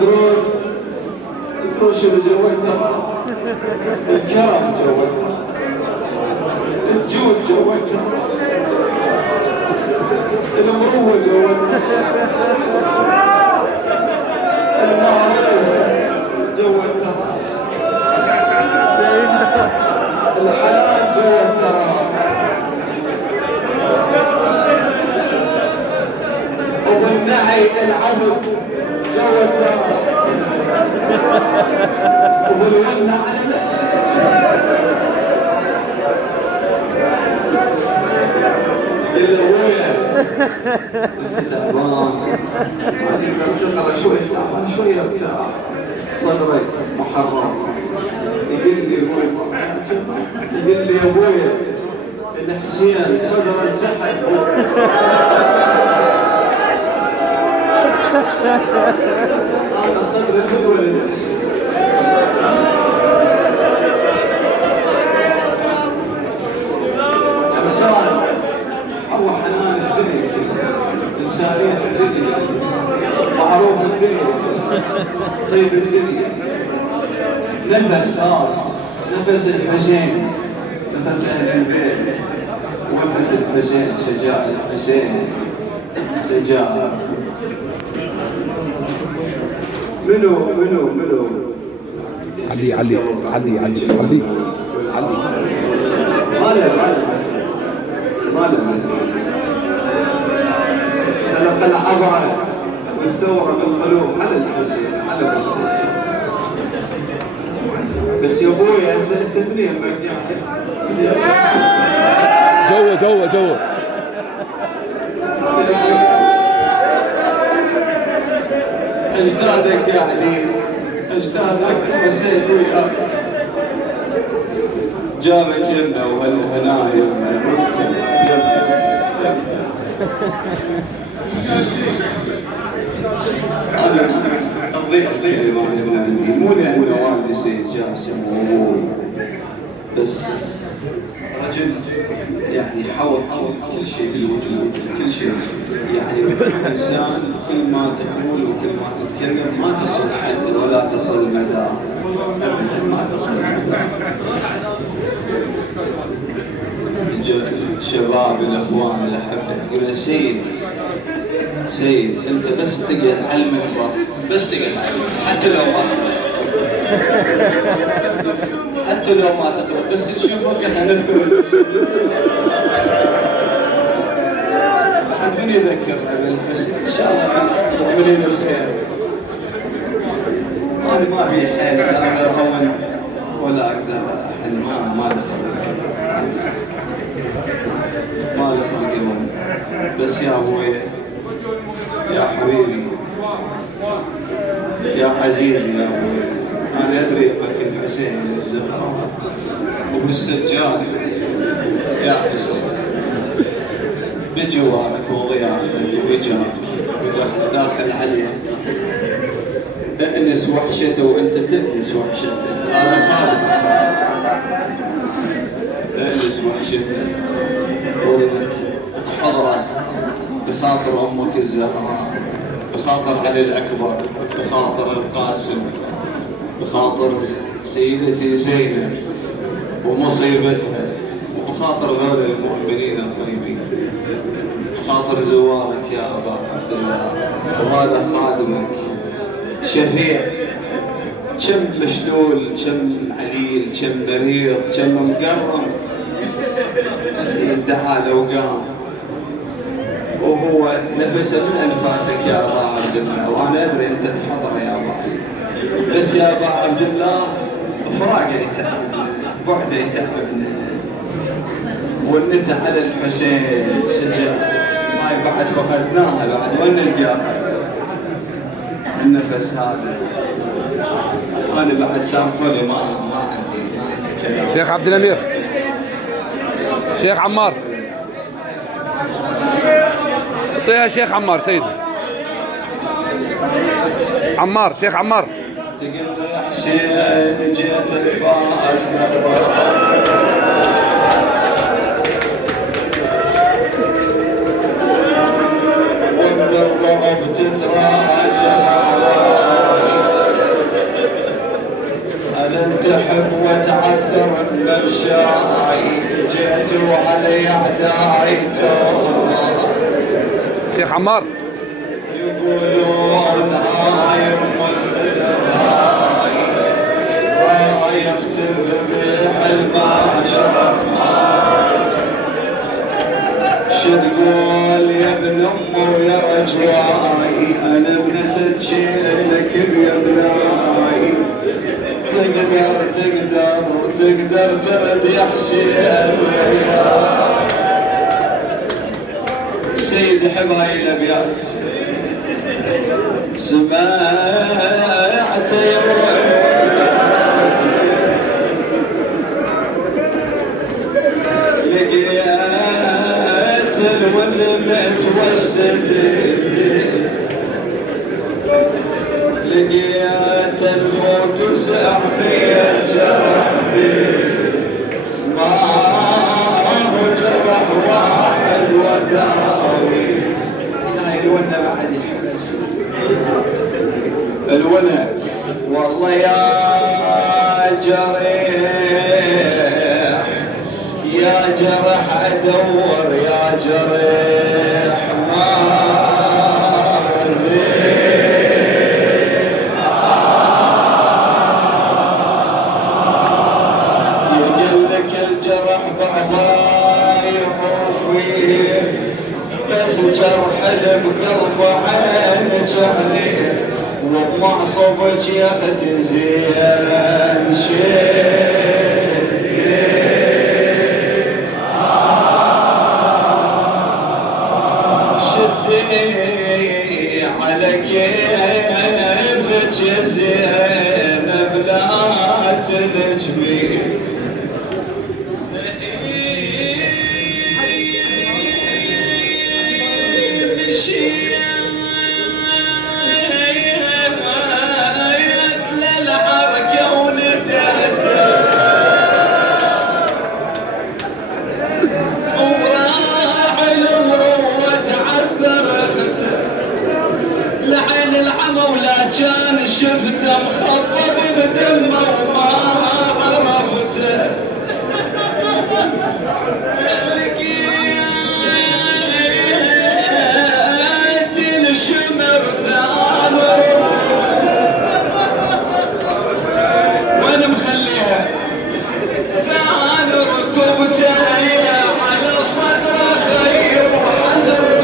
تدرون شنو جوك ترى؟ الكرم جوك ترى، الجود جوك ترى، المروة جوك ترى، المعروف جوك ترى، الحلال جوك ترى، وبالنعي العبد جوك ترى، وبالغنى على نفسك إلا وين انت تعبان ما تقدر تقرا شوي تعبان شوي ارتاح صدرك محرم يقول لي يقول لي يا ابويا الحسين صدر انسحب انا صدري حلوه للحسين انسان هو حنان الدنيا كلها، انسانيه الدنيا معروف الدنيا طيب الدنيا، نفس خاص، نفس الحسين، نفس اهل البيت، وابنة الحسين، شجاع الحسين، شجاع منو علي ما له تلقى العبر والثورة بالقلوب على الحسين على الحسين. بس يا ابويا هسه انت منين مرجعت؟ جوا اجدادك قاعدين، اجدادك حسين وياك جابك يمه وهالهنا يمه انا الضيق ما عندي مو لان والدي سيد جاسم وابوي، بس رجل يعني حوط كل شيء بالوجود، كل شيء يعني انسان كل ما تقول وكل ما تتكلم ما تصل حد ولا تصل مدى، ابدا ما تصل مدى. الشباب الاخوان الاحبه يقول سيد انت بس تقعد على المنبر، بس تقعد على المنبر حتى لو ما تقرب بس نشوفك احنا نذكر حد من يذكرنا بالحسن ان شاء الله مؤمنين بالخير. انا ما في حيل لا اقدر اهون ولا اقدر احن ما دخل ما دخل قبل، بس يا ابوي يا حبيبي يا عزيزي يا ابوي انا ادري بك الحسين الزهراء وبالسجاد يا حسين بجوارك وضيافتك وبجارك وداخل عليه انس وحشته وانت تنس وحشته، انا خالد انس وحشته وانك تحضره بخاطر امك الزهراء، بخاطر علي الاكبر، بخاطر القاسم، بخاطر سيدتي زينب ومصيبتها، وبخاطر ذول المؤمنين الطيبين، بخاطر زوارك يا ابا عبد الله، وهذا خادمك شفيع، كم مشلول، كم عليل، كم مريض، كم مقرم، السيد تعال وقام وهو نفسه من انفاسك يا ابا عبد الله، وانا ادري انت تحضر يا ابا علي، بس يا ابا عبد الله فراقه يتعبنا، بعده يتعبنا، والنت على الحسين شجاع هاي بعد فقدناها، بعد وين نلقاها النفس هذا. انا بعد سامحوني ما عندي كلام. شيخ عبد الامير، شيخ عمار اعطيها شيخ عمار، سيدي عمار، شيخ عمار تقول له يا حسين جيت الفاس نبض وبالضرب تتراجع شيخ عمار. يقولون هاي يختم بالمعشر شو تقول يا ابن امه ويا رجواي انا ابنتك شيلك بيمناي تقدر ترد يا حسين وياي سيد حبايب الابيات سمعت لقيت الولد متوسد لقيت الموت سحبي جرح بي ما هو جرح واحد وداوي هاي الونة بعد يحبس الونة والله يا جريح يا جرح ادور يا جريح ما جرح بقلب عينك عليه وبمعصبك يا اختي زين شيء شدي على كيفك يا زينب لا تنجمي كان شفته مخضب بدمه وما عرفته لقيت الشمر ثان وين مخليها ثان ركبته على صدره خير وحزر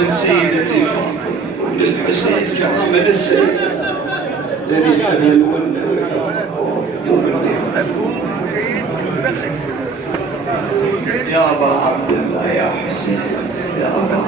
من سيدتي فاطمة للحسين كرامة للسيد الذي هذا الولد يا أبا عبد الله يا حسين يا أبا